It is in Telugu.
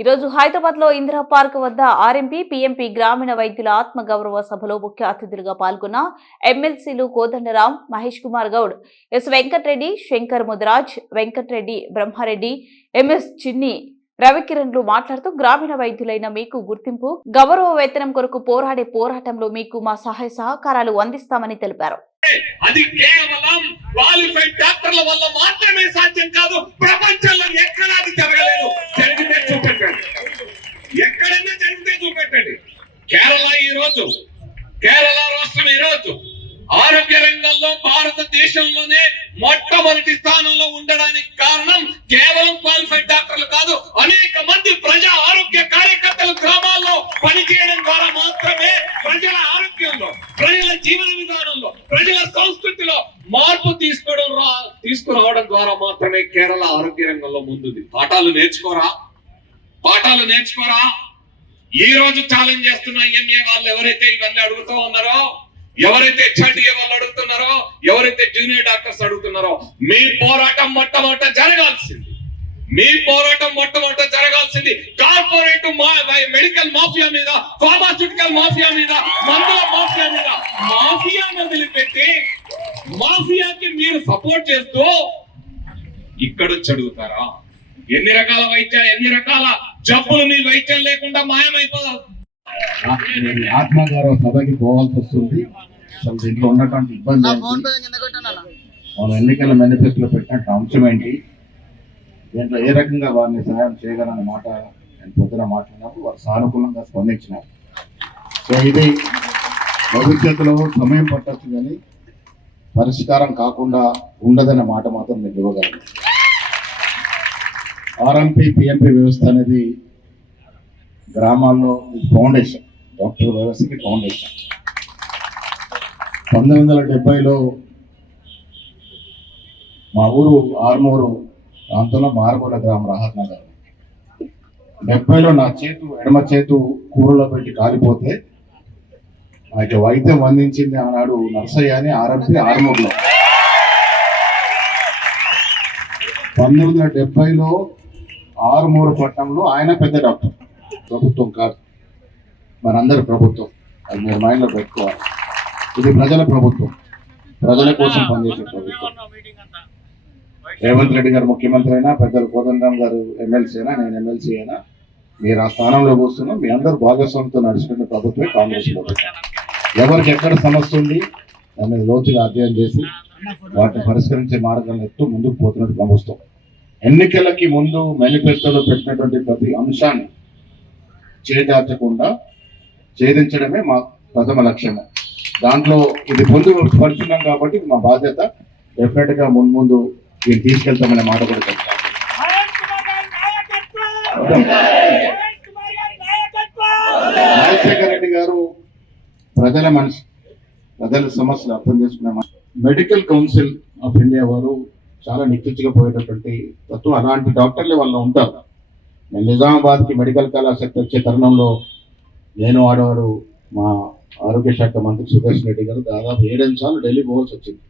ఈరోజు హైదరాబాద్ లో ఇందిరా పార్క్ వద్ద ఆర్ఎంపీ పీఎంపీ గ్రామీణ వైద్యుల ఆత్మగౌరవ సభలో ముఖ్య అతిథులుగా పాల్గొన్న ఎమ్మెల్సీలు కోదండరాం, మహేష్ కుమార్ గౌడ్, ఎస్ వెంకటరెడ్డి, శంకర్ ముదిరాజ్, వెంకటరెడ్డి, బ్రహ్మారెడ్డి, ఎంఎస్ చిన్ని, రవికిరణ్లు మాట్లాడుతూ గ్రామీణ వైద్యులైన మీకు గుర్తింపు, గౌరవ వేతనం కొరకు పోరాడే పోరాటంలో మీకు మా సహాయ సహకారాలు అందిస్తామని తెలిపారు. అది కేవలం క్వాలిఫైడ్ డాక్టర్ల వల్ల మాత్రమే సాధ్యం కాదు. ప్రపంచంలో ఎక్కడా అది జరగలేదు. జరిగితే చూపెట్టండి, ఎక్కడైనా జరిగితే చూపెట్టండి. కేరళ రాష్ట్రం ఈ రోజు ఆరోగ్య రంగంలో భారతదేశంలోనే మొట్టమొదటి స్థానంలో ఉండడానికి కారణం కేవలం క్వాలిఫైడ్ డాక్టర్లు కాదు, అనేక మంది ప్రజా ఆరోగ్య కార్యకర్తలు గ్రామాల్లో పనిచేయడం ద్వారా మాత్రమే ప్రజల ఆరోగ్యంలో, ప్రజల జీవన విధానంలో, ప్రజల సంస్కృతిలో మార్పు తీసుకురావడం ద్వారా మాత్రమే కేరళ ఆరోగ్య రంగంలో ముందుంది. పాఠాలు నేర్చుకోరా. ఈ రోజు ఛాలెంజ్ చేస్తున్న ఎంఏ వాళ్ళు ఎవరైతే ఇవన్నీ అడుగుతూ ఉన్నారో, ఎవరైతే హెచ్ఆర్డీఏ వాళ్ళు అడుగుతున్నారో, ఎవరైతే జూనియర్ డాక్టర్స్ అడుగుతున్నారో, మీ పోరాటం మొట్టమొదట జరగాల్సింది కార్పొరేట్ మెడికల్ మాఫియా మీద, ఫార్మాస్యూటికల్ మాఫియా మీద, మందుల మాఫియాను వదిలిపెట్టి మాఫియాకి మీరు సపోర్ట్ చేస్తూ ఇక్కడ చదువుతారా? ఎన్ని రకాల జబ్బులు మీ వైద్యం లేకుండా మాయమైపోతారు. ఆత్మగౌరవ సభకి పోవాల్సి వస్తుంది. అసలు దీంట్లో ఉన్నటువంటి ఇబ్బంది మన ఎన్నికల మేనిఫెస్టోలో పెట్టినట్టు అంశం ఏంటి, దీంట్లో ఏ రకంగా వారిని సహాయం చేయగలన్న మాట నేను పొద్దున మాట్లాడినప్పుడు వారు సానుకూలంగా స్పందించినారు. సో ఇది భవిష్యత్తులో సమయం పట్టచ్చు కానీ పరిష్కారం కాకుండా ఉండదనే మాట మాత్రం నేను ఇవ్వగలను. ఆర్ఎంపీ పిఎంపీ వ్యవస్థ అనేది గ్రామాల్లో ఫౌండేషన్, డాక్టర్ వ్యవస్థకి ఫౌండేషన్. 1970లో మా ఊరు ఆర్మూరు ప్రాంతంలో మార్గోల గ్రామం, రాహత్ నగర్. 70లో నా ఎడమ చేతు కూరలో పెట్టి కాలిపోతే నాకు వైద్యం అందించింది ఆనాడు నర్సయ్య అని ఆర్ఎంపీ ఆర్మూరులో. 1970లో ఆర్మూరు పట్టణంలో ఆయన పెద్ద డాక్టర్. ప్రభుత్వం కాదు, మనందరి ప్రభుత్వం. అది మీరు మైండ్లో పెట్టుకోవాలి. ఇది ప్రజల ప్రభుత్వం, ప్రజల కోసం పనిచేసే ప్రభుత్వం. రేవంత్ రెడ్డి గారు ముఖ్యమంత్రి అయినా, పెద్దలు కోదండరాం గారు ఎమ్మెల్సీ అయినా, నేను ఎమ్మెల్సీ అయినా, మీరు ఆ స్థానంలో కూర్చున్నాం. మీ అందరూ భాగస్వామ్యంతో నడుచుకునే ప్రభుత్వమే కాంగ్రెస్ ప్రభుత్వం. ఎవరికి ఎక్కడ సమస్య ఉంది దాన్ని లోతుగా అధ్యయనం చేసి వాటిని పరిష్కరించే మార్గాలను ఎత్తు ముందుకు పోతున్నట్టు ప్రభుత్వం. ఎన్నికలకి ముందు మేనిఫెస్టోలో పెట్టినటువంటి ప్రతి అంశాన్ని చేదార్చకుండా ఛేదించడమే మా ప్రథమ లక్ష్యము. దాంట్లో ఇది పొందుపరుచున్నాం కాబట్టి మా బాధ్యత. డెఫినెట్ గా ముందు దీన్ని తీసుకెళ్తామనే మాట కూడా చెప్తాను. రాజశేఖర రెడ్డి గారు ప్రజల మనిషి, ప్రజల సమస్యలు అర్థం చేసుకునే మెడికల్ కౌన్సిల్ ఆఫ్ ఇండియా వారు చాలా నిక్కచ్చిగా పోయేటటువంటి తత్వం. అలాంటి డాక్టర్లు వాళ్ళు ఉంటారు. నేను నిజామాబాద్కి మెడికల్ కళాశాల వచ్చే తరుణంలో నేను ఆడవారు మా ఆరోగ్య శాఖ మంత్రి సుదర్శన్ రెడ్డి గారు దాదాపు 7 సార్లు ఢిల్లీ పోవాల్సి వచ్చింది.